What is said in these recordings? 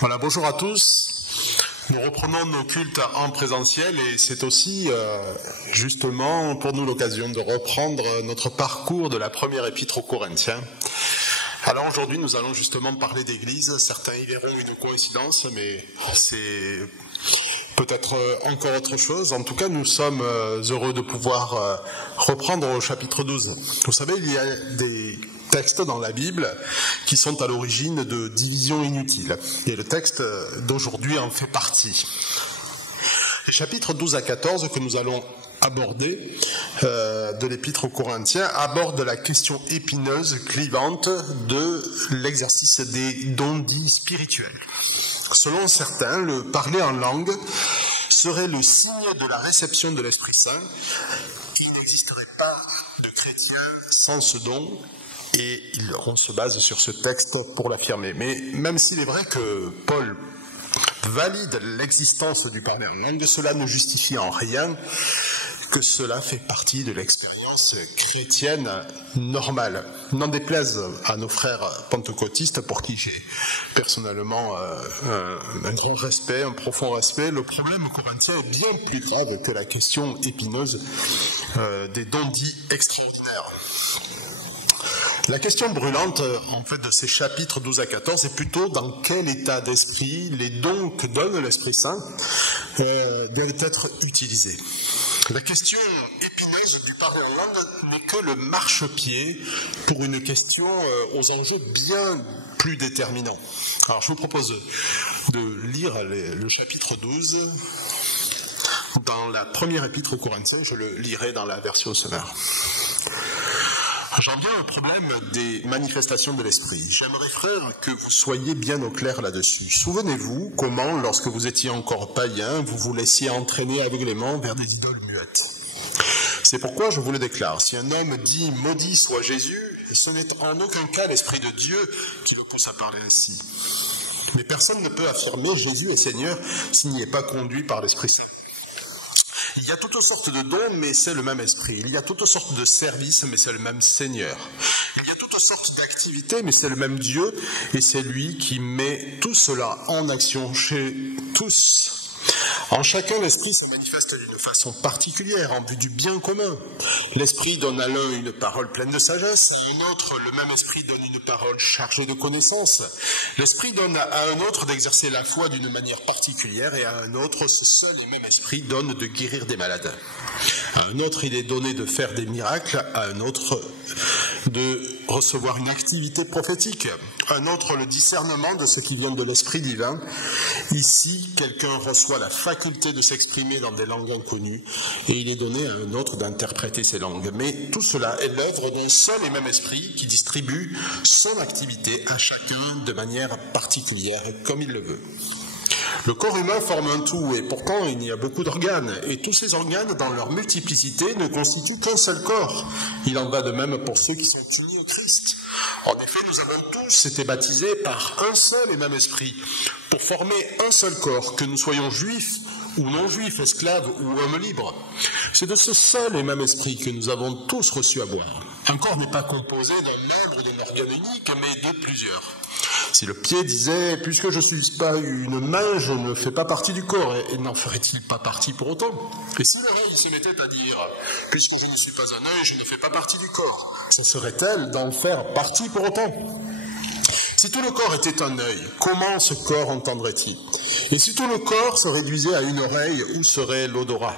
Voilà, bonjour à tous. Nous reprenons nos cultes en présentiel et c'est aussi justement pour nous l'occasion de reprendre notre parcours de la première épître aux Corinthiens. Alors aujourd'hui nous allons justement parler d'église. Certains y verront une coïncidence, mais c'est peut-être encore autre chose. En tout cas, nous sommes heureux de pouvoir reprendre au chapitre 12. Vous savez, il y a des textes dans la Bible qui sont à l'origine de divisions inutiles. Et le texte d'aujourd'hui en fait partie. Les chapitres 12 à 14 que nous allons aborder de l'épître aux Corinthiens abordent la question épineuse, clivante de l'exercice des dons dits spirituels. Selon certains, le parler en langue serait le signe de la réception de l'Esprit Saint. Il n'existerait pas de chrétien sans ce don. Et on se base sur ce texte pour l'affirmer. Mais même s'il est vrai que Paul valide l'existence du parler en langue, cela ne justifie en rien que cela fait partie de l'expérience chrétienne normale. N'en déplaise à nos frères pentecôtistes, pour qui j'ai personnellement un grand respect, un profond respect, le problème corinthien est bien plus grave que la question épineuse des dons dits extraordinaires. La question brûlante, en fait, de ces chapitres 12 à 14 est plutôt dans quel état d'esprit les dons que donne l'Esprit Saint doivent être utilisés. La question épineuse du parler en langue n'est que le marchepied pour une question aux enjeux bien plus déterminants. Alors, je vous propose de lire le chapitre 12 dans la première épître aux Corinthiens. Je le lirai dans la version sommaire. J'en viens au problème des manifestations de l'esprit. J'aimerais, frère, que vous soyez bien au clair là-dessus. Souvenez-vous comment, lorsque vous étiez encore païen, vous vous laissiez entraîner aveuglément vers des idoles muettes. C'est pourquoi je vous le déclare. Si un homme dit « maudit soit Jésus », ce n'est en aucun cas l'Esprit de Dieu qui le pousse à parler ainsi. Mais personne ne peut affirmer « Jésus est Seigneur » s'il n'y est pas conduit par l'Esprit Saint. Il y a toutes sortes de dons, mais c'est le même esprit. Il y a toutes sortes de services, mais c'est le même Seigneur. Il y a toutes sortes d'activités, mais c'est le même Dieu, et c'est lui qui met tout cela en action chez tous. En chacun, l'esprit se manifeste d'une façon particulière, en vue du bien commun. L'esprit donne à l'un une parole pleine de sagesse, à un autre, le même esprit donne une parole chargée de connaissances. L'esprit donne à un autre d'exercer la foi d'une manière particulière, et à un autre, ce seul et même esprit donne de guérir des malades. À un autre, il est donné de faire des miracles, à un autre, de recevoir une activité prophétique, à un autre, le discernement de ce qui vient de l'esprit divin. Ici, quelqu'un reçoit la faculté de s'exprimer dans des langues inconnues, et il est donné à un autre d'interpréter ces langues. Mais tout cela est l'œuvre d'un seul et même esprit qui distribue son activité à chacun de manière particulière, comme il le veut. Le corps humain forme un tout, et pourtant il y a beaucoup d'organes, et tous ces organes, dans leur multiplicité, ne constituent qu'un seul corps. Il en va de même pour ceux qui sont unis au Christ. En effet, nous avons tous été baptisés par un seul et même esprit, pour former un seul corps, que nous soyons juifs ou non-juifs, esclaves ou hommes libres. C'est de ce seul et même esprit que nous avons tous reçu à boire. Un corps n'est pas composé d'un membre, d'un organe unique, mais de plusieurs. Si le pied disait « puisque je ne suis pas une main, je ne fais pas partie du corps », et n'en ferait-il pas partie pour autant? Et si l'oreille se mettait à dire « puisque je ne suis pas un œil, je ne fais pas partie du corps », ça serait-elle d'en faire partie pour autant? Si tout le corps était un œil, comment ce corps entendrait-il? Et si tout le corps se réduisait à une oreille, où serait l'odorat?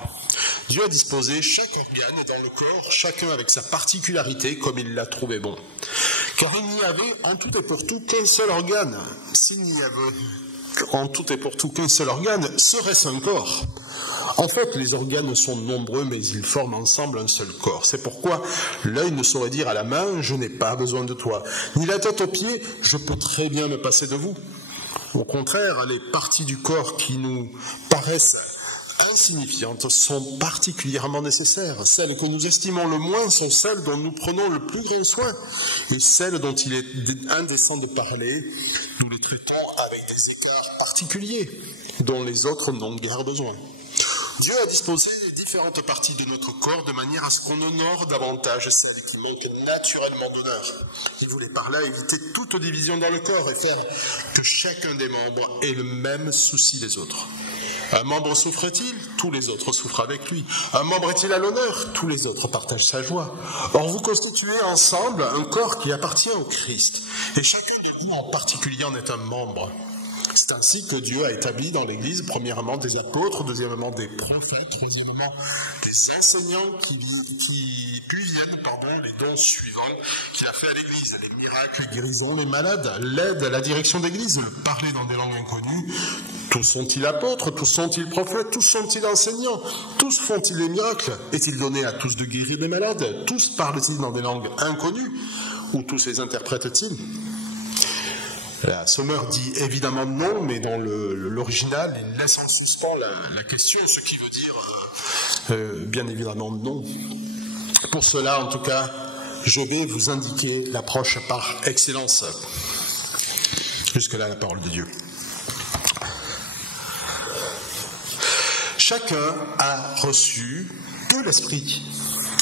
Dieu a disposé chaque organe dans le corps, chacun avec sa particularité, comme il l'a trouvé bon. Car il n'y avait en tout et pour tout qu'un seul organe. S'il n'y avait en tout et pour tout qu'un seul organe, serait-ce un corps? En fait, les organes sont nombreux, mais ils forment ensemble un seul corps. C'est pourquoi l'œil ne saurait dire à la main « je n'ai pas besoin de toi », ni la tête aux pieds « je peux très bien me passer de vous ». Au contraire, les parties du corps qui nous paraissent insignifiantes sont particulièrement nécessaires. Celles que nous estimons le moins sont celles dont nous prenons le plus grand soin. Et celles dont il est indécent de parler, nous les traitons avec des écarts particuliers, dont les autres n'ont guère besoin. Dieu a disposé différentes parties de notre corps de manière à ce qu'on honore davantage celles qui manquent naturellement d'honneur. Il voulait par là éviter toute division dans le corps et faire que chacun des membres ait le même souci des autres. Un membre souffre-t-il? Tous les autres souffrent avec lui. Un membre est-il à l'honneur? Tous les autres partagent sa joie. Or, vous constituez ensemble un corps qui appartient au Christ. Et chacun de vous en particulier en est un membre. C'est ainsi que Dieu a établi dans l'Église, premièrement, des apôtres, deuxièmement, des prophètes, troisièmement, des enseignants qui puis viennent les dons suivants qu'il a fait à l'Église. Les miracles, les guérisons, les malades, l'aide, la direction d'Église, le parler dans des langues inconnues. Tous sont-ils apôtres? Tous sont-ils prophètes? Tous sont-ils enseignants? Tous font-ils des miracles? Est-il donné à tous de guérir des malades? Tous parlent-ils dans des langues inconnues? Ou tous les interprètent-ils? La Sommer dit évidemment non, mais dans l'original, il laisse en suspens la question, ce qui veut dire bien évidemment non. Pour cela, en tout cas, je vais vous indiquer l'approche par excellence. Jusque-là, la parole de Dieu. Chacun a reçu de l'Esprit,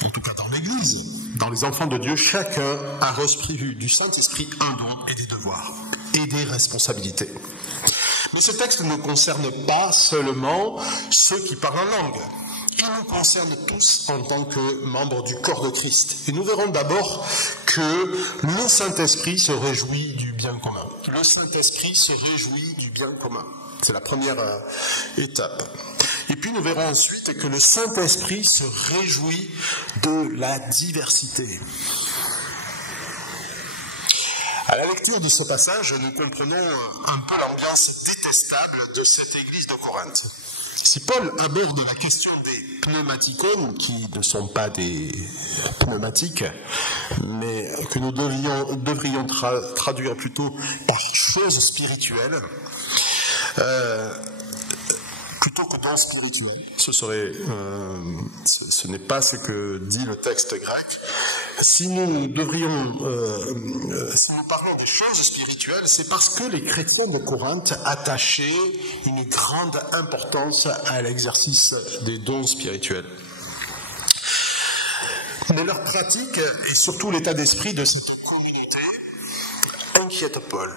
en tout cas dans l'Église, dans les enfants de Dieu, chacun a reçu du Saint-Esprit un don et des devoirs et des responsabilités. Mais ce texte ne concerne pas seulement ceux qui parlent en langue. Il nous concerne tous en tant que membres du corps de Christ. Et nous verrons d'abord que le Saint-Esprit se réjouit du bien commun. Le Saint-Esprit se réjouit du bien commun. C'est la première étape. Et puis nous verrons ensuite que le Saint-Esprit se réjouit de la diversité. À la lecture de ce passage, nous comprenons un peu l'ambiance détestable de cette église de Corinthe. Si Paul aborde la question des pneumaticons, qui ne sont pas des pneumatiques, mais que nous devrions traduire plutôt par choses spirituelles, plutôt que dons spirituels, ce n'est pas ce que dit le texte grec. Si nous parlons des choses spirituelles, c'est parce que les chrétiens de Corinthe attachaient une grande importance à l'exercice des dons spirituels. Mais leur pratique et surtout l'état d'esprit de cette communauté inquiète Paul.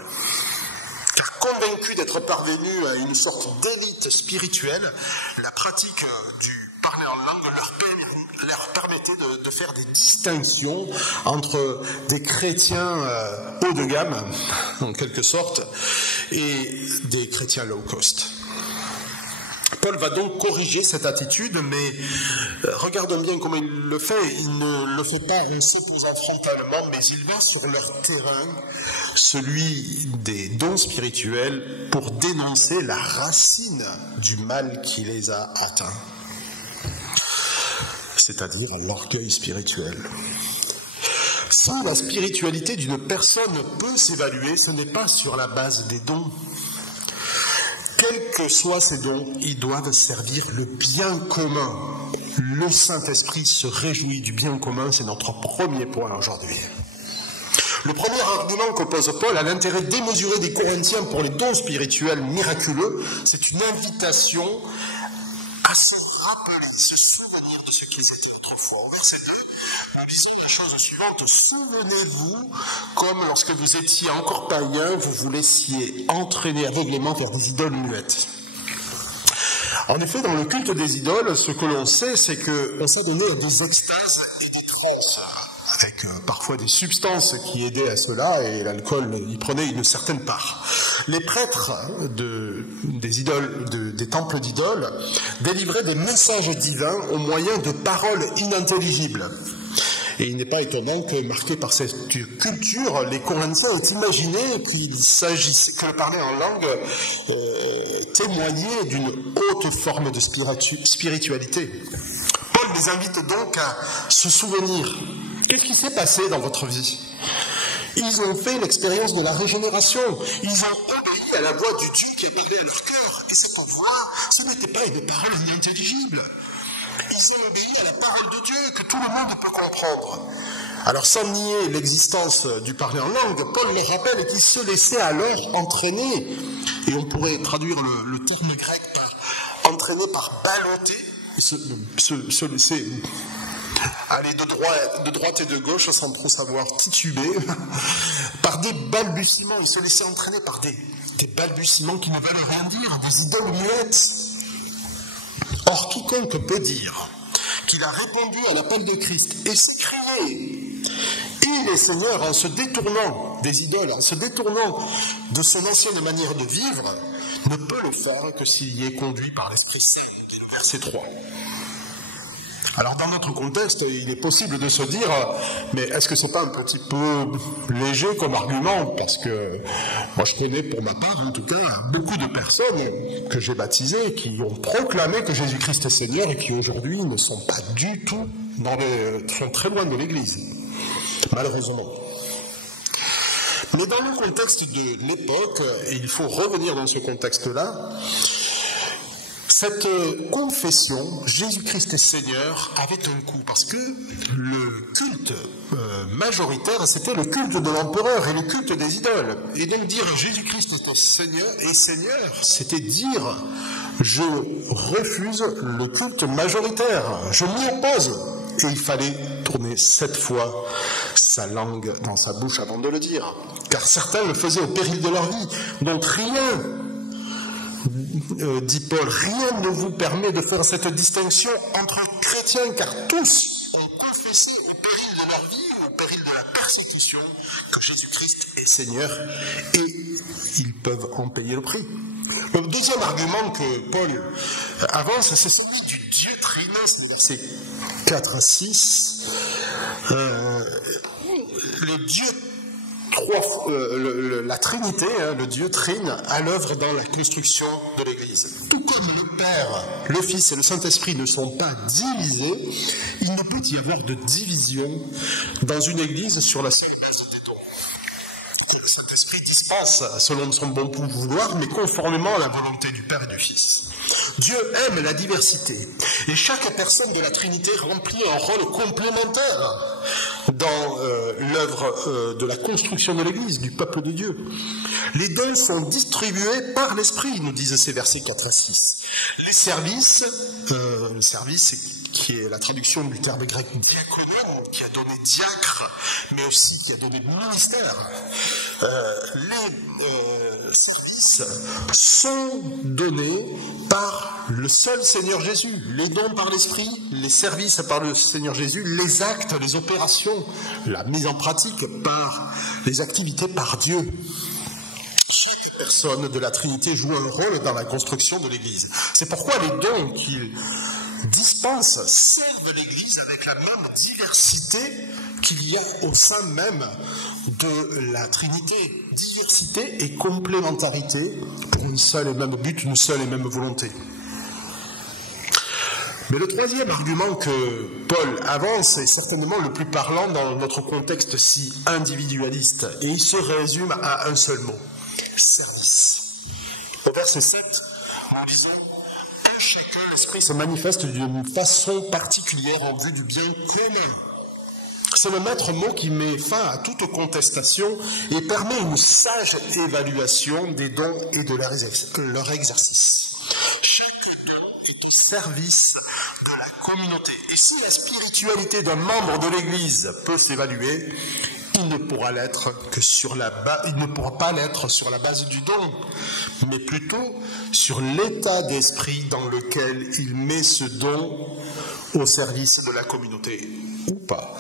Car convaincu d'être parvenu à une sorte d'élite spirituelle, la pratique du parler en langue leur permettait de faire des distinctions entre des chrétiens haut de gamme, en quelque sorte, et des chrétiens low cost. Paul va donc corriger cette attitude, mais regardons bien comment il le fait. Il ne le fait pas en s'opposant frontalement, mais il va sur leur terrain, celui des dons spirituels, pour dénoncer la racine du mal qui les a atteints, c'est-à-dire l'orgueil spirituel. Sans la spiritualité d'une personne peut s'évaluer, ce n'est pas sur la base des dons. Quels que soient ces dons, ils doivent servir le bien commun. Le Saint-Esprit se réjouit du bien commun, c'est notre premier point aujourd'hui. Le premier argument qu'oppose Paul à l'intérêt démesuré des Corinthiens pour les dons spirituels miraculeux, c'est une invitation à se rappeler, se souvenir de ce qu'ils étaient autrefois. Au verset 2, nous lisons la chose suivante: souvenez-vous, comme lorsque vous étiez encore païens, vous vous laissiez entraîner aveuglément vers des idoles muettes. En effet, dans le culte des idoles, ce que l'on sait, c'est qu'on s'adonnait à des extases et des transes, avec parfois des substances qui aidaient à cela, et l'alcool y prenait une certaine part. Les prêtres des temples d'idoles délivraient des messages divins au moyen de paroles inintelligibles. Et il n'est pas étonnant que, marqués par cette culture, les Corinthiens aient imaginé que le parler en langue témoignait d'une haute forme de spiritualité. Paul les invite donc à se souvenir. Qu'est-ce qui s'est passé dans votre vie? Ils ont fait l'expérience de la régénération. Ils ont obéi à la voix du Dieu qui a parlé à leur cœur. Et cette voix, ce n'était pas une parole inintelligible. Ils ont obéi à la parole de Dieu que tout le monde peut comprendre. Alors, sans nier l'existence du parler en langue, Paul leur rappelle qu'ils se laissaient alors entraîner, et on pourrait traduire le terme grec par entraîner par balloter, aller de droite et de gauche sans trop savoir tituber, par des balbutiements. Il se laissait entraîner par des balbutiements qui ne veulent rien dire, des idoles muettes. Or, quiconque peut dire qu'il a répondu à l'appel de Christ et s'écrier, il est Seigneur, en se détournant des idoles, en se détournant de son ancienne manière de vivre, ne peut le faire que s'il y est conduit par l'Esprit Saint, qui est le verset 3. Alors dans notre contexte, il est possible de se dire, mais est-ce que c'est pas un petit peu léger comme argument? Parce que moi je connais pour ma part, en tout cas, beaucoup de personnes que j'ai baptisées, qui ont proclamé que Jésus-Christ est Seigneur et qui aujourd'hui ne sont pas du tout, sont très loin de l'Église, malheureusement. Mais dans le contexte de l'époque, et il faut revenir dans ce contexte-là, cette confession, Jésus-Christ est Seigneur, avait un coût, parce que le culte majoritaire, c'était le culte de l'empereur et le culte des idoles. Et donc dire Jésus-Christ est Seigneur, c'était dire je refuse le culte majoritaire, je m'y oppose. Et il fallait tourner 7 fois sa langue dans sa bouche avant de le dire. Car certains le faisaient au péril de leur vie. Donc rien, dit Paul, rien ne vous permet de faire cette distinction entre chrétiens, car tous ont confessé au péril de leur vie ou au péril de la persécution que Jésus-Christ est Seigneur, et ils peuvent en payer le prix. Le deuxième argument que Paul avance, c'est celui du Dieu triné, c'est les versets 4 à 6. Le Dieu la Trinité, le Dieu trine, à l'œuvre dans la construction de l'Église. Tout comme le Père, le Fils et le Saint-Esprit ne sont pas divisés, il ne peut y avoir de division dans une Église sur la seule base des dons. Que le Saint-Esprit dispense selon son bon vouloir, mais conformément à la volonté du Père et du Fils. Dieu aime la diversité, et chaque personne de la Trinité remplit un rôle complémentaire dans l'œuvre de la construction de l'Église, du peuple de Dieu. Les dons sont distribués par l'Esprit, nous disent ces versets 4 à 6. Les services, le service qui est la traduction du terme grec diakonon, qui a donné diacre, mais aussi qui a donné ministère. Les services sont donnés par le seul Seigneur Jésus. Les dons par l'Esprit, les services par le Seigneur Jésus, les actes, les opérations, la mise en pratique par les activités par Dieu. Chaque personne de la Trinité joue un rôle dans la construction de l'Église. C'est pourquoi les dons qu'il dispense servent l'Église avec la même diversité qu'il y a au sein même de la Trinité. Diversité et complémentarité pour un seul et même but, une seule et même volonté. Mais le troisième argument que Paul avance est certainement le plus parlant dans notre contexte si individualiste, et il se résume à un seul mot, service. Au verset 7, en disant « chacun, l'Esprit se manifeste d'une façon particulière en vue du bien commun. » C'est le maître mot qui met fin à toute contestation et permet une sage évaluation des dons et de leur exercice. Chaque don est au service de la communauté. Et si la spiritualité d'un membre de l'Église peut s'évaluer, il ne pourra pas l'être sur la base du don, mais plutôt sur l'état d'esprit dans lequel il met ce don au service de la communauté, ou pas.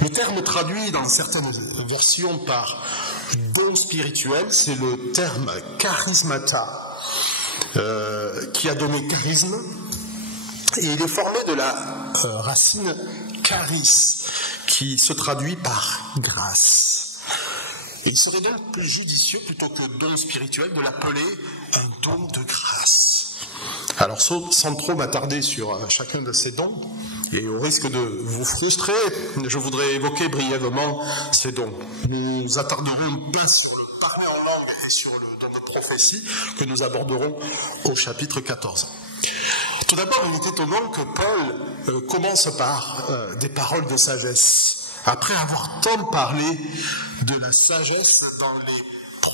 Le terme traduit dans certaines versions par don spirituel, c'est le terme charismata, qui a donné charisme, et il est formé de la racine charis, qui se traduit par grâce. Et il serait donc plus judicieux, plutôt que don spirituel, de l'appeler un don de grâce. Alors, sans trop m'attarder sur chacun de ces dons, et au risque de vous frustrer, je voudrais évoquer brièvement ces dons. Nous attarderons pas sur le parler en langue et sur le don de prophétie que nous aborderons au chapitre 14. Tout d'abord, il est étonnant que Paul commence par des paroles de sagesse. Après avoir tant parlé de la sagesse dans les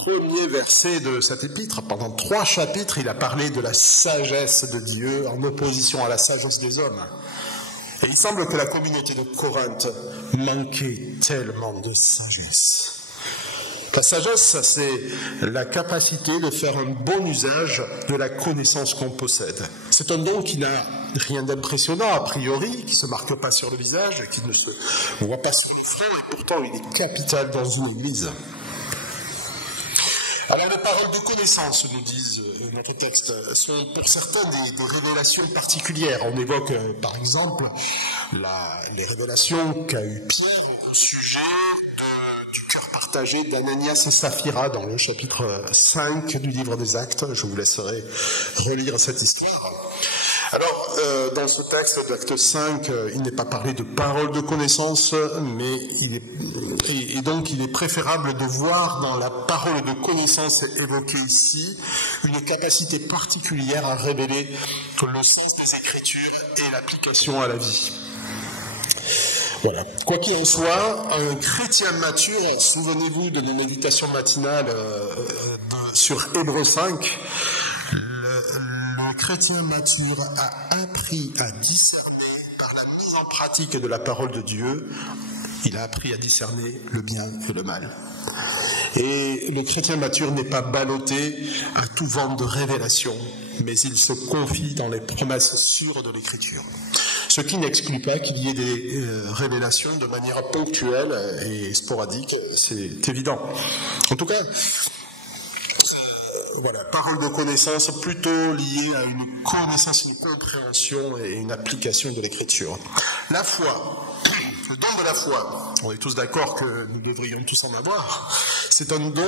premiers versets de cet épître. Pendant 3 chapitres, il a parlé de la sagesse de Dieu en opposition à la sagesse des hommes. Et il semble que la communauté de Corinthe manquait tellement de sagesse. La sagesse, c'est la capacité de faire un bon usage de la connaissance qu'on possède. C'est un don qui n'a rien d'impressionnant a priori, qui ne se marque pas sur le visage, qui ne se voit pas sur le front, et pourtant il est capital dans une église. Alors les paroles de connaissance, nous disent notre texte, sont pour certains des révélations particulières. On évoque par exemple les révélations qu'a eu Pierre au sujet du cœur partagé d'Ananias et Saphira dans le chapitre 5 du livre des Actes. Je vous laisserai relire cette histoire. Alors, dans ce texte d'Acte 5, il n'est pas parlé de paroles de connaissance, mais donc il est préférable de voir dans la parole de connaissance évoquée ici une capacité particulière à révéler le sens des Écritures et l'application à la vie. Voilà. Quoi qu'il en soit, un chrétien mature, souvenez-vous de nos méditations matinales sur Hébreux 5, le chrétien mature a appris à discerner par la mise en pratique de la parole de Dieu, il a appris à discerner le bien et le mal. Et le chrétien mature n'est pas ballotté à tout vent de révélation, mais il se confie dans les promesses sûres de l'Écriture. Ce qui n'exclut pas qu'il y ait des révélations de manière ponctuelle et sporadique, c'est évident. En tout cas, voilà, parole de connaissance plutôt liée à une connaissance, une compréhension et une application de l'Écriture. La foi, le don de la foi, on est tous d'accord que nous devrions tous en avoir, c'est un don,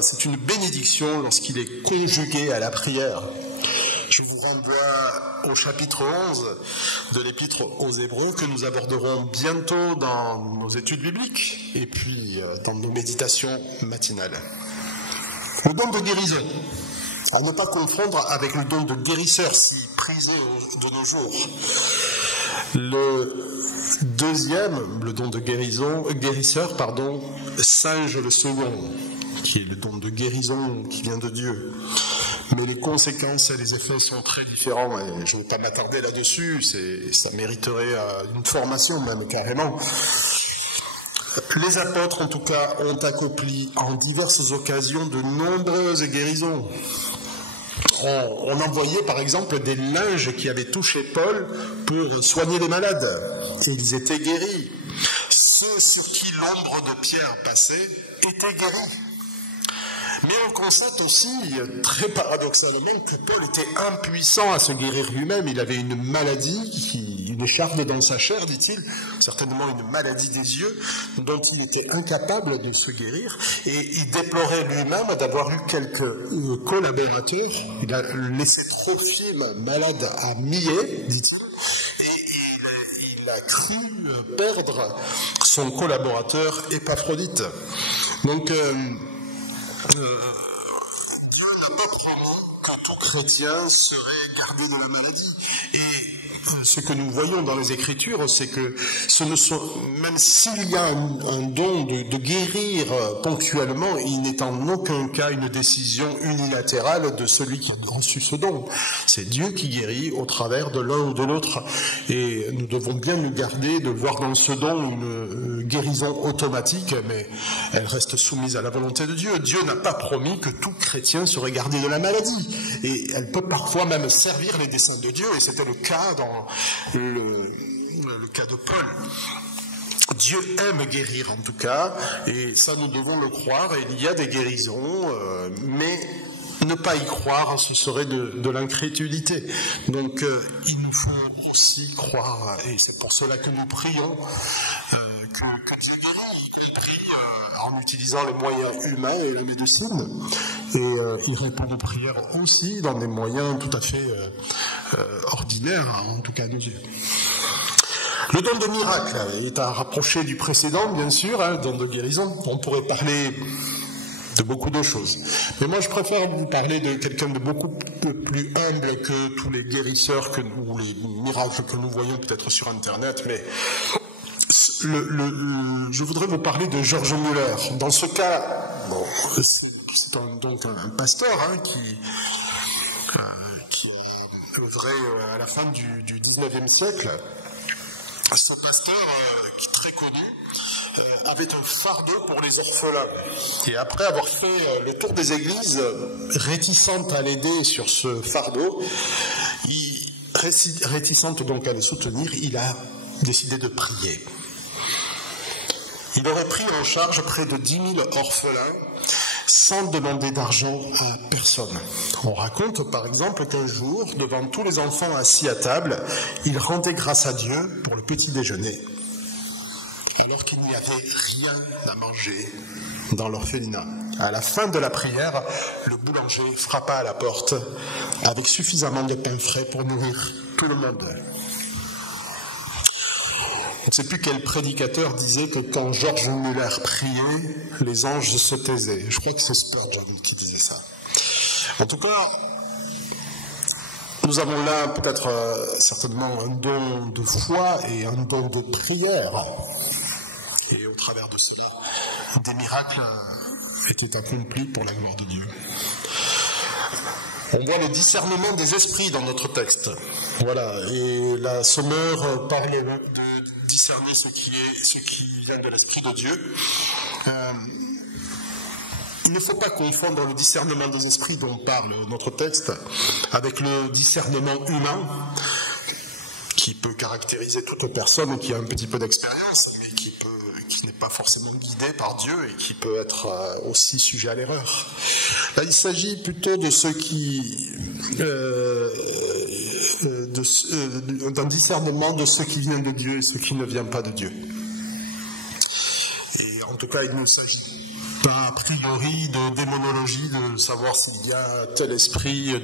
c'est une bénédiction lorsqu'il est conjugué à la prière. Je vous renvoie au chapitre 11 de l'épître aux Hébreux que nous aborderons bientôt dans nos études bibliques et puis dans nos méditations matinales. Le don de guérison, à ne pas confondre avec le don de guérisseur si prisé de nos jours. Le deuxième, le don de guérisseur, singe le second, qui est le don de guérison qui vient de Dieu. Mais les conséquences et les effets sont très différents et je ne vais pas m'attarder là-dessus, ça mériterait une formation même carrément. Les apôtres, en tout cas, ont accompli en diverses occasions de nombreuses guérisons. On envoyait par exemple des linges qui avaient touché Paul pour soigner les malades. Et ils étaient guéris. Ceux sur qui l'ombre de Pierre passait étaient guéris. Mais on constate aussi, très paradoxalement, que Paul était impuissant à se guérir lui-même. Il avait une maladie, une écharpe dans sa chair, dit-il, certainement une maladie des yeux, dont il était incapable de se guérir. Et il déplorait lui-même d'avoir eu quelques collaborateurs. Il a laissé Trophime malade à Milet, dit-il, et il a cru perdre son collaborateur Épaphrodite. Donc, Dieu ne peut pas que tout chrétien serait gardé de la maladie. Et ce que nous voyons dans les Écritures, c'est que ce ne sont, même s'il y a un don de guérir ponctuellement, il n'est en aucun cas une décision unilatérale de celui qui a reçu ce don. C'est Dieu qui guérit au travers de l'un ou de l'autre. Et nous devons bien nous garder de voir dans ce don une guérison automatique, mais elle reste soumise à la volonté de Dieu. Dieu n'a pas promis que tout chrétien serait gardé de la maladie. Et elle peut parfois même servir les desseins de Dieu, et c'était le cas dans le cas de Paul. Dieu aime guérir en tout cas, et ça nous devons le croire, et il y a des guérisons, mais ne pas y croire, ce serait de l'incrédulité. Donc il nous faut aussi croire, et c'est pour cela que nous prions, que Dieu en utilisant les moyens humains et la médecine, et il répond aux prières aussi dans des moyens tout à fait ordinaires, en tout cas à nos yeux. Le don de miracle est à rapprocher du précédent, bien sûr, le don de guérison. On pourrait parler de beaucoup de choses. Mais moi, je préfère vous parler de quelqu'un de beaucoup plus humble que tous les guérisseurs ou les miracles que nous voyons peut-être sur Internet, mais je voudrais vous parler de George Muller. Dans ce cas, bon, c'est donc un pasteur qui a œuvré à la fin du 19e siècle. Ce pasteur, qui est très connu, avait un fardeau pour les orphelins. Et après avoir fait le tour des églises, réticente à l'aider sur ce fardeau, réticente donc à les soutenir, il a décidé de prier. Il aurait pris en charge près de 10 000 orphelins sans demander d'argent à personne. On raconte par exemple qu'un jour, devant tous les enfants assis à table, il rendait grâce à Dieu pour le petit déjeuner, alors qu'il n'y avait rien à manger dans l'orphelinat. À la fin de la prière, le boulanger frappa à la porte avec suffisamment de pain frais pour nourrir tout le monde. On ne sait plus quel prédicateur disait que quand George Muller priait, les anges se taisaient. Je crois que c'est Spurgeon qui disait ça. En tout cas, nous avons là peut-être certainement un don de foi et un don de prière. Et au travers de cela, des miracles étaient accomplis pour la gloire de Dieu. On voit le discernement des esprits dans notre texte. Voilà, et la Sommeur parle de discerner ce qui vient de l'Esprit de Dieu. Il ne faut pas confondre le discernement des esprits dont parle notre texte avec le discernement humain qui peut caractériser toute personne qui a un petit peu d'expérience, mais qui n'est pas forcément guidé par Dieu et qui peut être aussi sujet à l'erreur. Là, il s'agit plutôt de ce qui, d'un discernement de ce qui vient de Dieu et ce qui ne vient pas de Dieu. Et en tout cas, il ne s'agit pas a priori de démonologie, de savoir s'il y a tel esprit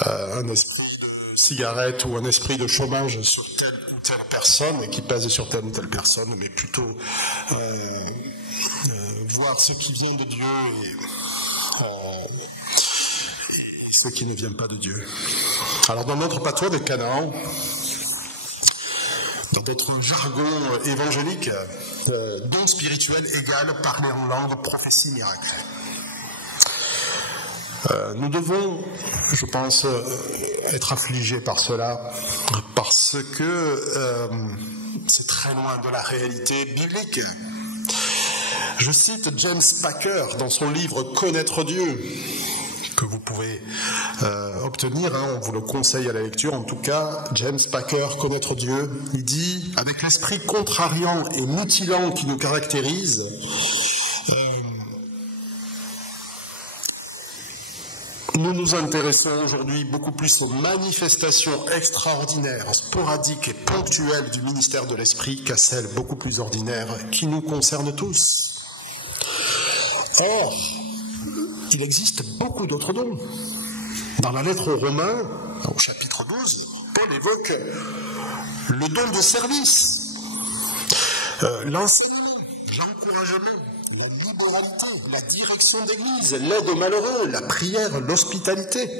un esprit de cigarette ou un esprit de chômage sur telle ou telle personne et qui pèse sur telle ou telle personne, mais plutôt voir ce qui vient de Dieu et ce qui ne vient pas de Dieu. Alors dans notre patois de Canaan, dans notre jargon évangélique, don spirituel égale parler en langue, prophétie, miracle. Nous devons, je pense, être affligés par cela, parce que c'est très loin de la réalité biblique. Je cite James Packer dans son livre « Connaître Dieu », que vous pouvez obtenir, on vous le conseille à la lecture. En tout cas, James Packer, « Connaître Dieu », il dit « Avec l'esprit contrariant et mutilant qui nous caractérise, nous nous intéressons aujourd'hui beaucoup plus aux manifestations extraordinaires, sporadiques et ponctuelles du ministère de l'Esprit qu'à celles beaucoup plus ordinaires qui nous concernent tous. Or, il existe beaucoup d'autres dons. Dans la lettre aux Romains, au chapitre 12, Paul évoque le don de service, l'enseignement, l'encouragement, la libéralité, la direction d'église, l'aide aux malheureux, la prière, l'hospitalité.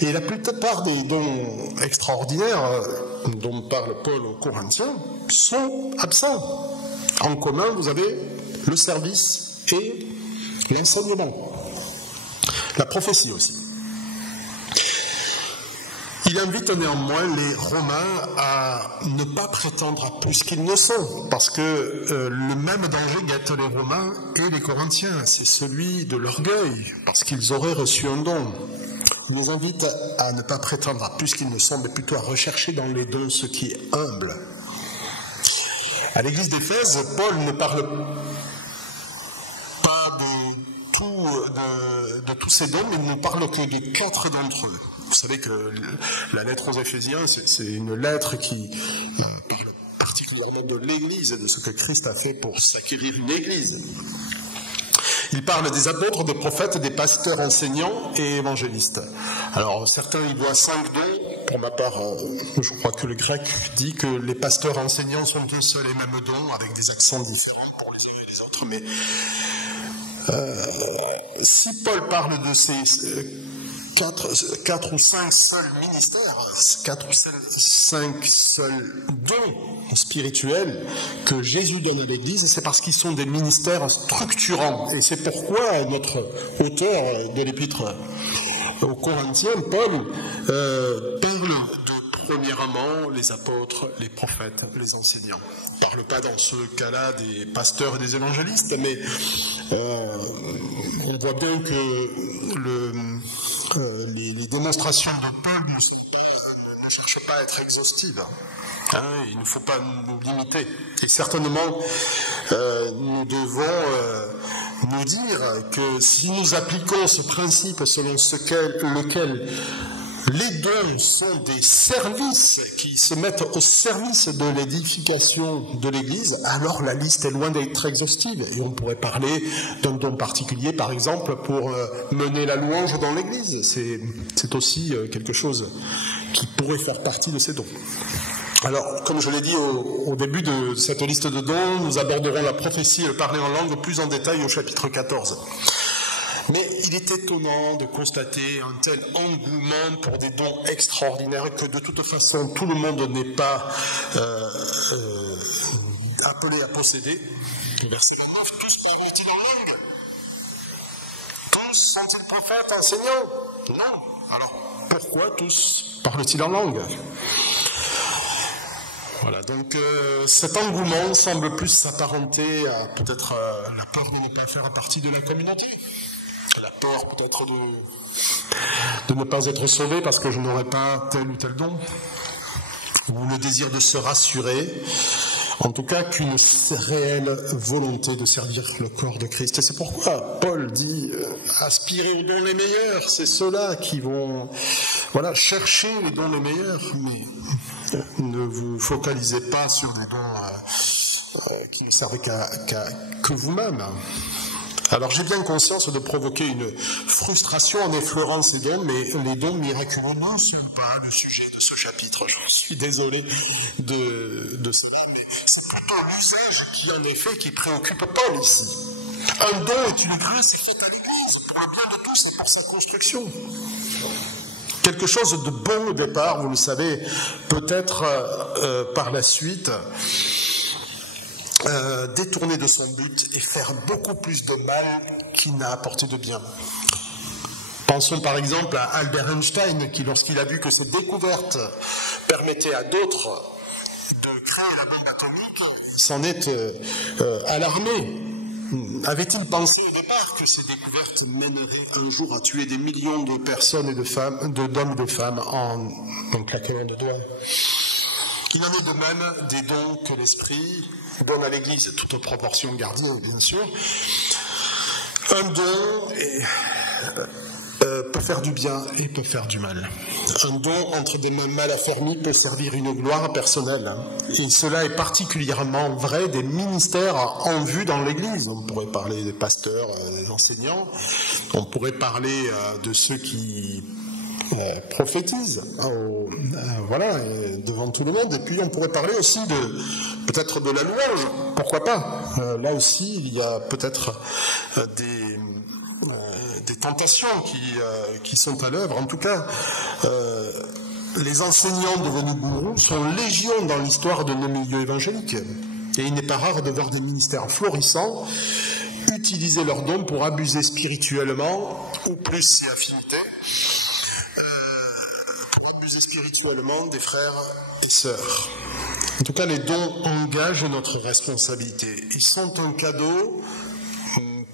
Et la plupart des dons extraordinaires dont parle Paul aux Corinthiens sont absents. En commun, vous avez le service et l'enseignement, la prophétie aussi. Il invite néanmoins les Romains à ne pas prétendre à plus qu'ils ne sont, parce que le même danger guette les Romains et les Corinthiens, c'est celui de l'orgueil, parce qu'ils auraient reçu un don. Il les invite à ne pas prétendre à plus qu'ils ne sont, mais plutôt à rechercher dans les dons ce qui est humble. À l'église d'Éphèse, Paul ne parle pas de tous ces dons, mais il ne parle que de 4 d'entre eux. Vous savez que la lettre aux Éphésiens, c'est une lettre qui parle particulièrement de l'Église et de ce que Christ a fait pour s'acquérir une Église. Il parle des apôtres, des prophètes, des pasteurs enseignants et évangélistes. Alors certains y voient 5 dons. Pour ma part, je crois que le grec dit que les pasteurs enseignants sont un seul et même don, avec des accents différents pour les uns et les autres. Mais si Paul parle de ces 4 ou 5 seuls ministères, 4 ou 5 seuls dons spirituels que Jésus donne à l'Église, et c'est parce qu'ils sont des ministères structurants. Et c'est pourquoi notre auteur de l'épître aux Corinthiens, Paul, parle de premièrement les apôtres, les prophètes, les enseignants. Il ne parle pas dans ce cas-là des pasteurs et des évangélistes, mais on voit bien que les démonstrations de Paul ne cherchent pas à être exhaustives. Il ne faut pas nous limiter. Et certainement, nous devons nous dire que si nous appliquons ce principe selon lequel les dons sont des services qui se mettent au service de l'édification de l'Église, alors la liste est loin d'être exhaustive. Et on pourrait parler d'un don particulier, par exemple, pour mener la louange dans l'Église. C'est aussi quelque chose qui pourrait faire partie de ces dons. Alors, comme je l'ai dit au début de cette liste de dons, nous aborderons la prophétie et le parler en langue plus en détail au chapitre 14. Mais il est étonnant de constater un tel engouement pour des dons extraordinaires que de toute façon tout le monde n'est pas appelé à posséder. Verset 9, tous parlent-ils en langue? Tous sont-ils prophètes, enseignants? Non. Alors, pourquoi tous parlent-ils en langue? Voilà, donc cet engouement semble plus s'apparenter à peut-être la peur de ne pas faire partie de la communauté. La peur peut-être de ne pas être sauvé parce que je n'aurai pas tel ou tel don, ou le désir de se rassurer, en tout cas qu'une réelle volonté de servir le corps de Christ. Et c'est pourquoi Paul dit aspirer aux dons les meilleurs, c'est ceux-là qui vont chercher les dons les meilleurs, mais ne vous focalisez pas sur des dons qui ne servent que vous-même. Alors j'ai bien conscience de provoquer une frustration en effleurant ces dons, mais les dons miraculeux ne sont pas le sujet de ce chapitre. Je suis désolé de ça, mais c'est plutôt l'usage qui préoccupe Paul ici. Un don est une grâce faite à l'Église pour le bien de tous et pour sa construction. Quelque chose de bon au départ, vous le savez, peut-être par la suite détourner de son but et faire beaucoup plus de mal qu'il n'a apporté de bien. Pensons par exemple à Albert Einstein qui, lorsqu'il a vu que ses découvertes permettaient à d'autres de créer la bombe atomique, s'en est alarmé. Avait-il pensé au départ que ces découvertes mèneraient un jour à tuer des millions de personnes et d'hommes et de femmes en claquant de doigts? Il en est de même des dons que l'Esprit donne à l'Église, toute proportion gardée, bien sûr. Un don peut faire du bien et peut faire du mal. Un don entre des mains mal affermies peut servir une gloire personnelle. Et cela est particulièrement vrai des ministères en vue dans l'Église. On pourrait parler des pasteurs, des enseignants. On pourrait parler de ceux qui prophétisent devant tout le monde. Et puis on pourrait parler aussi peut-être de la louange. Pourquoi pas? Là aussi, il y a peut-être des tentations qui sont à l'œuvre. En tout cas, les enseignants devenus gourous sont légion dans l'histoire de nos milieux évangéliques. Et il n'est pas rare de voir des ministères florissants utiliser leurs dons pour abuser spirituellement, ou plus si affinité, pour abuser spirituellement des frères et sœurs. En tout cas, les dons engagent notre responsabilité. Ils sont un cadeau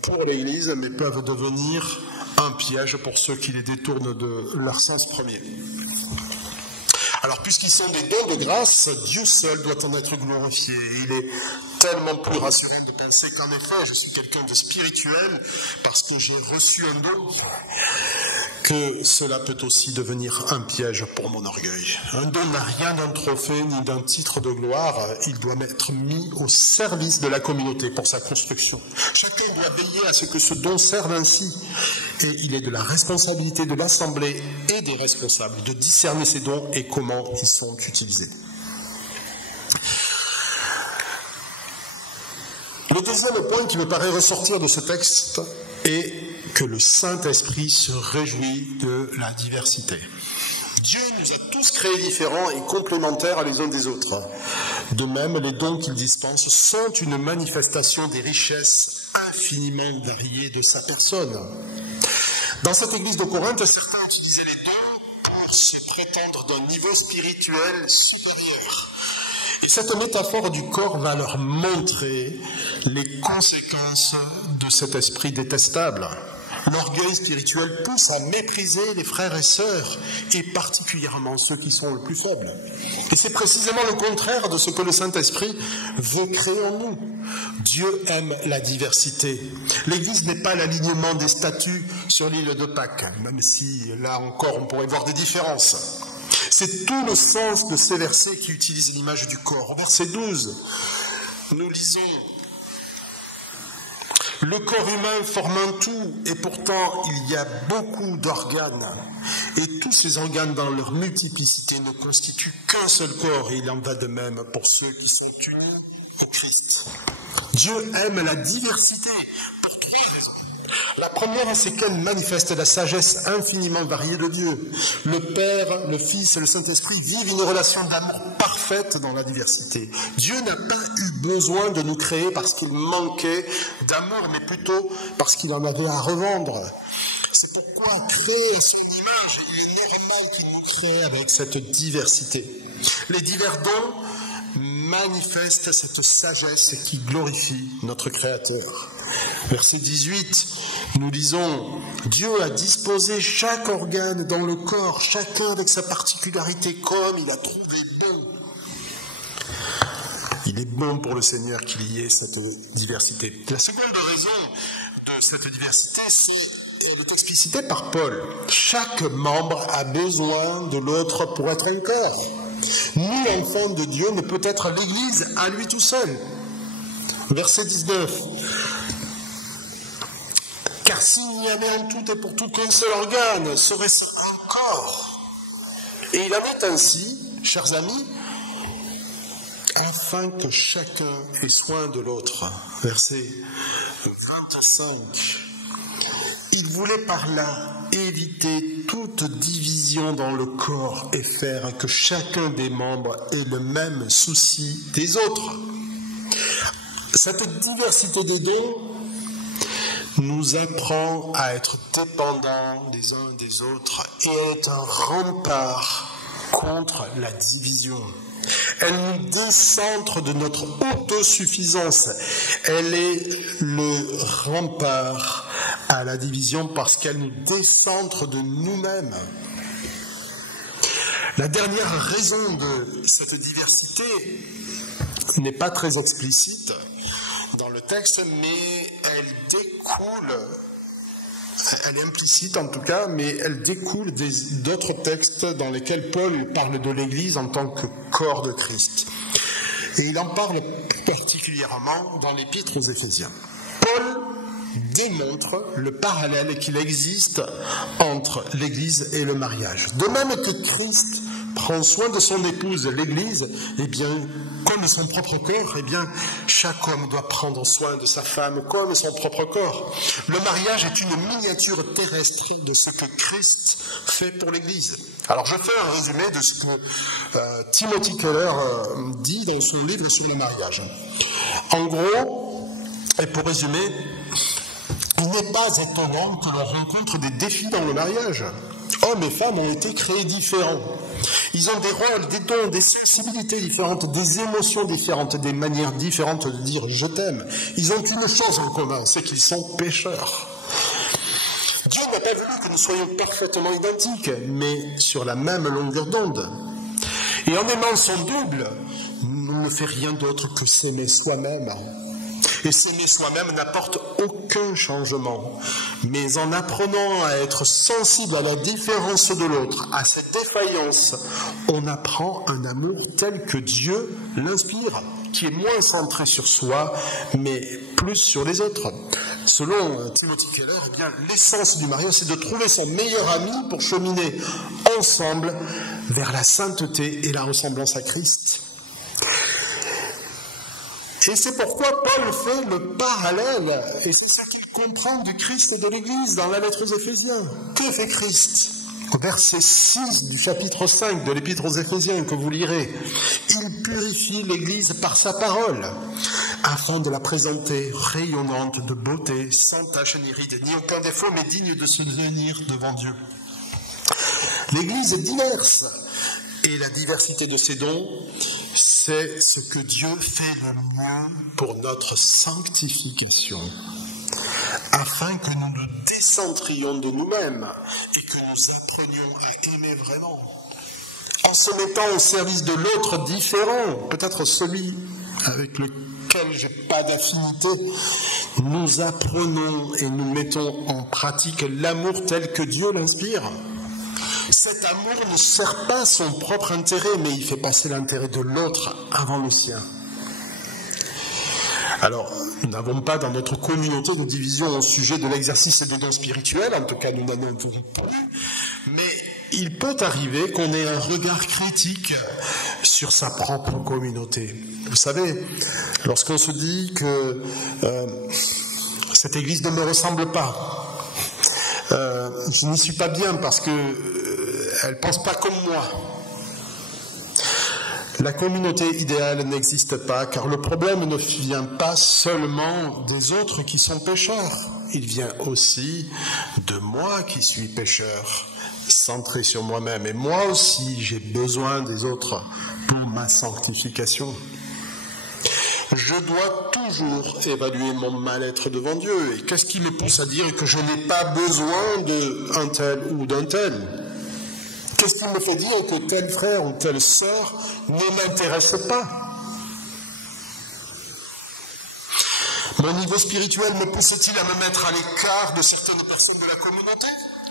pour l'Église, mais peuvent devenir un piège pour ceux qui les détournent de leur sens premier. Alors, puisqu'ils sont des dons de grâce, Dieu seul doit en être glorifié. Il est tellement plus rassurant de penser qu'en effet, je suis quelqu'un de spirituel parce que j'ai reçu un don, que cela peut aussi devenir un piège pour mon orgueil. Un don n'a rien d'un trophée ni d'un titre de gloire. Il doit être mis au service de la communauté pour sa construction. Chacun doit veiller à ce que ce don serve ainsi. Et il est de la responsabilité de l'Assemblée et des responsables de discerner ces dons et comment ils sont utilisés. Le deuxième point qui me paraît ressortir de ce texte est que le Saint-Esprit se réjouit de la diversité. Dieu nous a tous créés différents et complémentaires les uns des autres. De même, les dons qu'il dispense sont une manifestation des richesses infiniment variées de sa personne. Dans cette église de Corinthe, certains utilisaient les dons pour se prétendre d'un niveau spirituel supérieur. Et cette métaphore du corps va leur montrer les conséquences de cet esprit détestable. L'orgueil spirituel pousse à mépriser les frères et sœurs, et particulièrement ceux qui sont le plus faibles. Et c'est précisément le contraire de ce que le Saint-Esprit veut créer en nous. Dieu aime la diversité. L'Église n'est pas l'alignement des statues sur l'île de Pâques, même si là encore on pourrait voir des différences. C'est tout le sens de ces versets qui utilisent l'image du corps. Au verset 12, nous lisons: le corps humain forme un tout, et pourtant il y a beaucoup d'organes. Et tous ces organes dans leur multiplicité ne constituent qu'un seul corps, et il en va de même pour ceux qui sont unis au Christ. Dieu aime la diversité pour trois raisons. La première, c'est qu'elle manifeste la sagesse infiniment variée de Dieu. Le Père, le Fils et le Saint-Esprit vivent une relation d'amour parfaite dans la diversité. Dieu n'a pas eu besoin de nous créer parce qu'il manquait d'amour, mais plutôt parce qu'il en avait à revendre. C'est pourquoi, créé à son image, il est normal qu'il nous crée avec cette diversité. Les divers dons manifestent cette sagesse qui glorifie notre Créateur. Verset 18, nous lisons: Dieu a disposé chaque organe dans le corps, chacun avec sa particularité, comme il a trouvé bon. Il est bon pour le Seigneur qu'il y ait cette diversité. La seconde raison de cette diversité, elle est explicitée par Paul. Chaque membre a besoin de l'autre pour être un corps. Nul enfant de Dieu ne peut être l'Église à lui tout seul. Verset 19. Car s'il n'y avait en tout et pour tout qu'un seul organe, serait-ce un corps? Et il en est ainsi, chers amis, afin que chacun ait soin de l'autre. Verset 25. Il voulait par là éviter toute division dans le corps et faire que chacun des membres ait le même souci des autres. Cette diversité des dons nous apprend à être dépendants les uns des autres et est un rempart contre la division. Elle nous décentre de notre autosuffisance. Elle est le rempart à la division parce qu'elle nous décentre de nous-mêmes. La dernière raison de cette diversité n'est pas très explicite dans le texte, mais elle découle, elle est implicite en tout cas, mais elle découle d'autres textes dans lesquels Paul parle de l'Église en tant que corps de Christ. Et il en parle particulièrement dans l'Épître aux Éphésiens. Paul démontre le parallèle qu'il existe entre l'Église et le mariage. De même que Christ prend soin de son épouse, l'Église, eh bien, comme de son propre corps, eh bien, chaque homme doit prendre soin de sa femme comme son propre corps. Le mariage est une miniature terrestre de ce que Christ fait pour l'Église. Alors, je fais un résumé de ce que Timothy Keller dit dans son livre sur le mariage. En gros, et pour résumer, il n'est pas étonnant que l'on rencontre des défis dans le mariage. Hommes et femmes ont été créés différents. Ils ont des rôles, des dons, des sensibilités différentes, des émotions différentes, des manières différentes de dire « je t'aime ». Ils ont une chose en commun, c'est qu'ils sont pécheurs. Dieu n'a pas voulu que nous soyons parfaitement identiques, mais sur la même longueur d'onde. Et en aimant son double, on ne fait rien d'autre que s'aimer soi-même. Et s'aimer soi-même n'apporte aucun changement. Mais en apprenant à être sensible à la différence de l'autre, à cette défaillance, on apprend un amour tel que Dieu l'inspire, qui est moins centré sur soi, mais plus sur les autres. Selon Timothy Keller, eh bien, l'essence du mariage, c'est de trouver son meilleur ami pour cheminer ensemble vers la sainteté et la ressemblance à Christ. Et c'est pourquoi Paul fait le parallèle, et c'est ce qu'il comprend du Christ et de l'Église dans la lettre aux Éphésiens. Que fait Christ ? Au verset 6 du chapitre 5 de l'Épître aux Éphésiens que vous lirez, il purifie l'Église par sa parole, afin de la présenter rayonnante de beauté, sans tache ni ride, ni aucun défaut, mais digne de se tenir devant Dieu. L'Église est diverse, et la diversité de ses dons, c'est ce que Dieu fait le mieux pour notre sanctification, afin que nous nous décentrions de nous-mêmes et que nous apprenions à aimer vraiment. En se mettant au service de l'autre différent, peut-être celui avec lequel je n'ai pas d'affinité, nous apprenons et nous mettons en pratique l'amour tel que Dieu l'inspire. Cet amour ne sert pas son propre intérêt, mais il fait passer l'intérêt de l'autre avant le sien. Alors, nous n'avons pas dans notre communauté de division au sujet de l'exercice des dons spirituels, en tout cas nous n'en avons plus, mais il peut arriver qu'on ait un regard critique sur sa propre communauté. Vous savez, lorsqu'on se dit que cette église ne me ressemble pas, je n'y suis pas bien parce que elle ne pense pas comme moi. La communauté idéale n'existe pas, car le problème ne vient pas seulement des autres qui sont pécheurs. Il vient aussi de moi qui suis pécheur, centré sur moi-même. Et moi aussi, j'ai besoin des autres pour ma sanctification. Je dois toujours évaluer mon mal-être devant Dieu. Et qu'est-ce qui me pousse à dire que je n'ai pas besoin d'un tel ou d'un tel ? Qu'est-ce qui me fait dire que tel frère ou telle sœur ne m'intéresse pas ? Mon niveau spirituel me pousse-t-il à me mettre à l'écart de certaines personnes de la communauté ?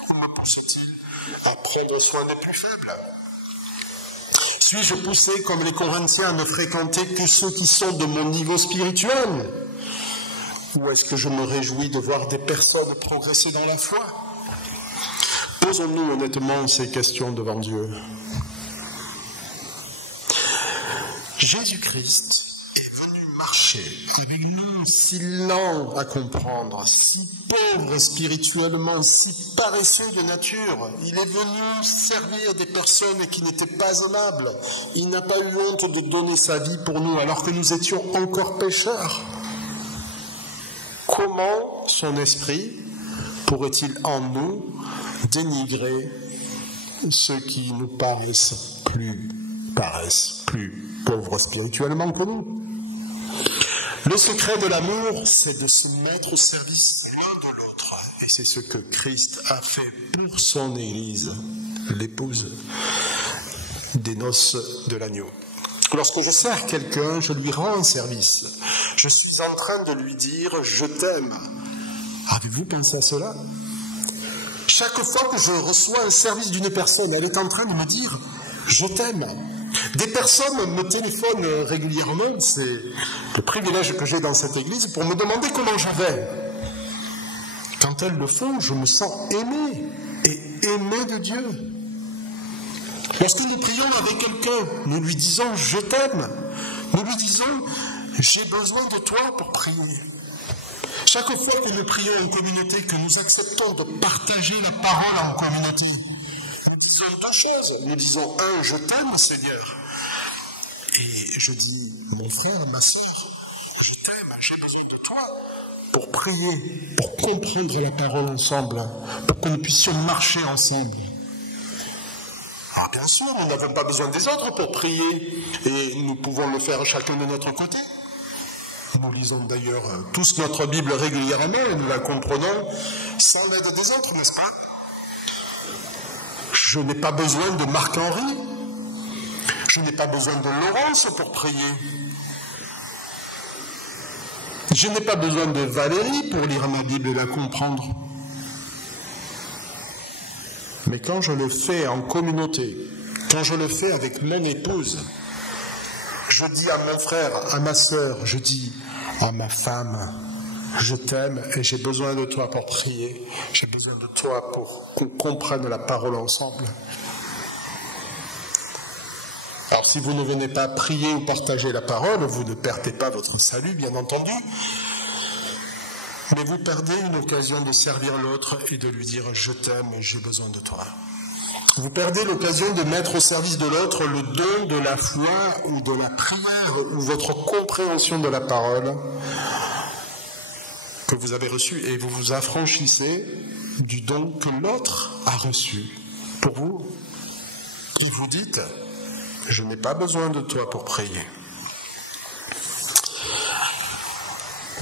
Ou me pousse-t-il à prendre soin des plus faibles ? Suis-je poussé, comme les Corinthiens, à ne fréquenter que ceux qui sont de mon niveau spirituel ? Ou est-ce que je me réjouis de voir des personnes progresser dans la foi ? Posons-nous honnêtement ces questions devant Dieu. Jésus-Christ est venu marcher avec nous, si lent à comprendre, si pauvre spirituellement, si paresseux de nature. Il est venu servir des personnes qui n'étaient pas aimables. Il n'a pas eu honte de donner sa vie pour nous alors que nous étions encore pécheurs. Comment son esprit pourrait-il en nous dénigrer ceux qui nous paraissent plus pauvres spirituellement que nous? Le secret de l'amour, c'est de se mettre au service l'un de l'autre. Et c'est ce que Christ a fait pour son Église, l'épouse des noces de l'agneau. Lorsque je sers quelqu'un, je lui rends un service. Je suis en train de lui dire « je t'aime ». Avez-vous pensé à cela? Chaque fois que je reçois un service d'une personne, elle est en train de me dire « je t'aime ». Des personnes me téléphonent régulièrement, c'est le privilège que j'ai dans cette église, pour me demander comment je vais. Quand elles le font, je me sens aimé et aimé de Dieu. Lorsque nous prions avec quelqu'un, nous lui disons « je t'aime », nous lui disons « j'ai besoin de toi pour prier ». Chaque fois que nous prions en communauté, que nous acceptons de partager la parole en communauté, nous disons deux choses. Nous disons, un, je t'aime, Seigneur. Et je dis, mon frère, ma sœur, je t'aime, j'ai besoin de toi pour prier, pour comprendre la parole ensemble, pour que nous puissions marcher ensemble. Alors bien sûr, nous n'avons pas besoin des autres pour prier, et nous pouvons le faire chacun de notre côté. Nous lisons d'ailleurs tous notre Bible régulièrement et nous la comprenons sans l'aide des autres, n'est-ce pas? Je n'ai pas besoin de Marc-Henri, je n'ai pas besoin de Laurence pour prier. Je n'ai pas besoin de Valérie pour lire ma Bible et la comprendre. Mais quand je le fais en communauté, quand je le fais avec mon épouse, je dis à mon frère, à ma sœur, je dis à ma femme, je t'aime et j'ai besoin de toi pour prier, j'ai besoin de toi pour qu'on comprenne la parole ensemble. Alors Alors si vous ne venez pas prier ou partager la parole, vous ne perdez pas votre salut, bien entendu, mais vous perdez une occasion de servir l'autre et de lui dire « je t'aime et j'ai besoin de toi ». Vous perdez l'occasion de mettre au service de l'autre le don de la foi ou de la prière ou votre compréhension de la parole que vous avez reçu et vous vous affranchissez du don que l'autre a reçu pour vous. Et vous dites, je n'ai pas besoin de toi pour prier.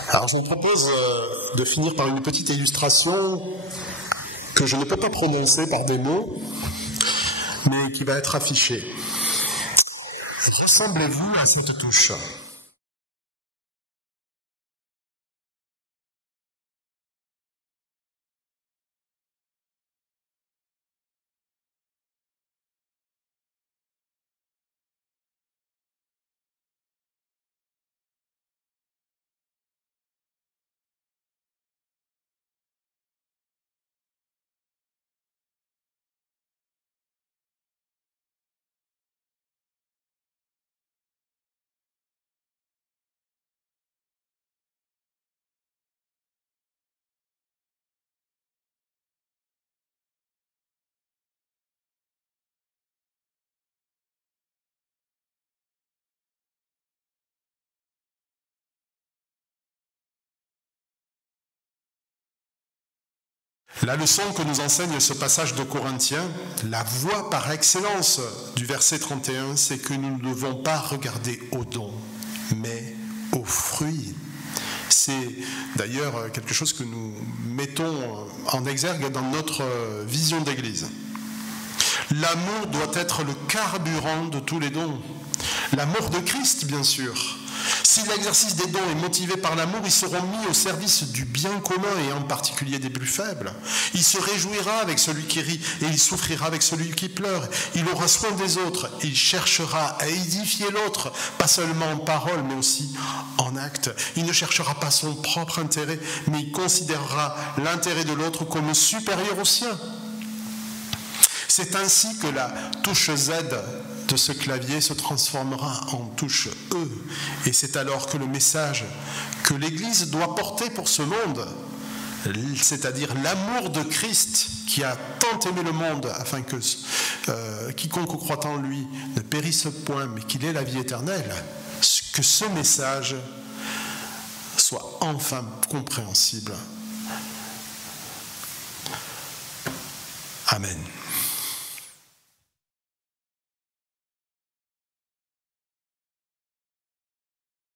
Alors je vous propose de finir par une petite illustration que je ne peux pas prononcer par des mots, mais qui va être affichée. Ressemblez-vous à cette touche? La leçon que nous enseigne ce passage de Corinthiens, la voie par excellence du verset 31, c'est que nous ne devons pas regarder aux dons, mais aux fruits. C'est d'ailleurs quelque chose que nous mettons en exergue dans notre vision d'Église. L'amour doit être le carburant de tous les dons. L'amour de Christ, bien sûr. Si l'exercice des dons est motivé par l'amour, ils seront mis au service du bien commun et en particulier des plus faibles. Il se réjouira avec celui qui rit et il souffrira avec celui qui pleure. Il aura soin des autres. Il cherchera à édifier l'autre, pas seulement en parole, mais aussi en acte. Il ne cherchera pas son propre intérêt, mais il considérera l'intérêt de l'autre comme supérieur au sien. C'est ainsi que la touche Z de ce clavier se transformera en touche E. Et c'est alors que le message que l'Église doit porter pour ce monde, c'est-à-dire l'amour de Christ qui a tant aimé le monde afin que quiconque croit en lui ne périsse point, mais qu'il ait la vie éternelle, que ce message soit enfin compréhensible. Amen.